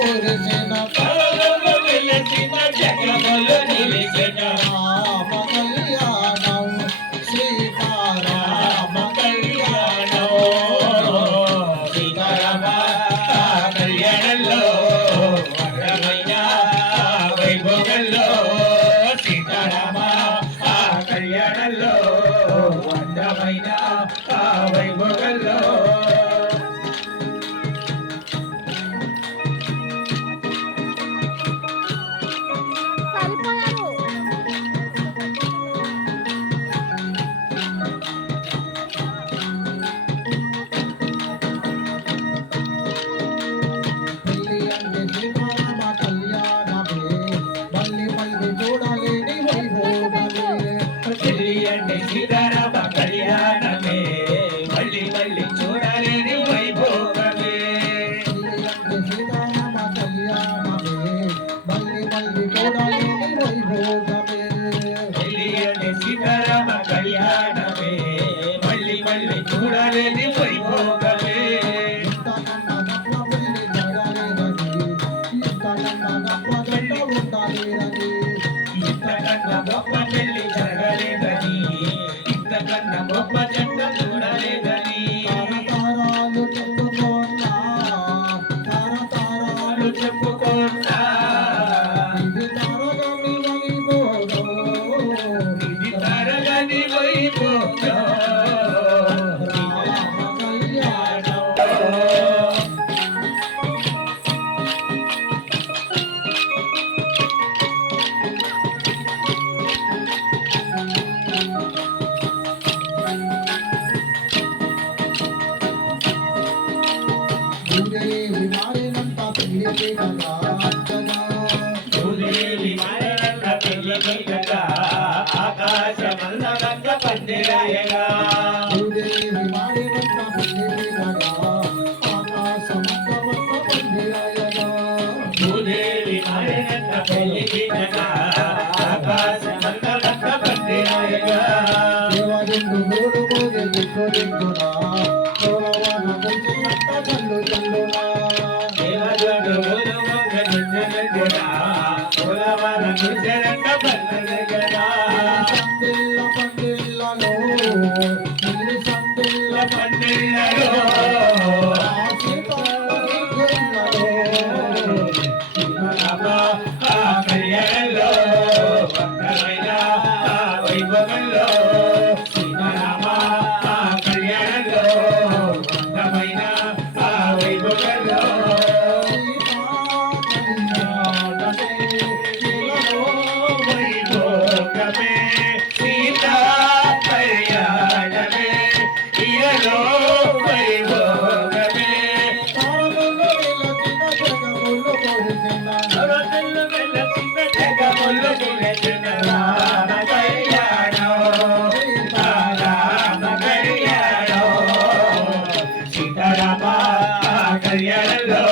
కురిసిన పరములు వెలసిన జగములు నిలిచిన రామ కళ్యాణం సీతారామ కళ్యాణం సీతారామ కళ్యాణంలో వరమైన వైభోగంలో సీతారామ కళ్యాణంలో అందమైన వైభోగంలో సీతారామ కళ్యాణమే మళ్ళీ మళ్ళీ చూడాలని వైభోగమే సీతారామ కళ్యాణమే మళ్ళీ మళ్ళీ చూడాలని వైభోగమే సీతారామ కళ్యాణమే మళ్ళీ మళ్ళీ చూడాలని వైభోగమే ఇంతకన్నా గొప్ప పెళ్లి జరగలేదని ఇంతకన్నా గొప్ప జంట చూడలేదని తారతారాలు చెప్పుకున్నా తారతారాలు చెప్పుకున్నా ఇది తారగని వైభోగం ఇది తరగని వైభోగం రామ కళ్యాణం భూదేవి మారినంత పెళ్లి భూదేవి మారినంత పెళ్లి చేయగా ఆకాశమందరంగ పందిరాయగా భూదేవి మారినంత పెళ్లి ఆకాశమంత పందిరాయగా భూదేవి మారినంత పెళ్లి చేయగా ఆకాశమందరంగ పందిరాయగా దేవదిండు మూడు మోగే దిక్కుదిక్కునా తోలవాన ముంచినంత చల్లు చల్లునా దేవజండు మూడు మొగ్గ దిక్కుదిక్కునా తోలవాన ముంచినంత పల్లెగనా సందిల్ల పందిళ్ళలో నిల్లి సందిల్ల పందిళ్ళలో కళ్యాణంలో భక్తమైన వైభవంలో సీతారామ కళ్యాణంలో భక్తమైన వైభవంలో వైభోగమే సీతా కళ్యాణమే ఇయలో వైభోగమే జగములు నిలచిన రామ కళ్యాణం రామ కళ్యాణం సీతారామ కళ్యాణంలో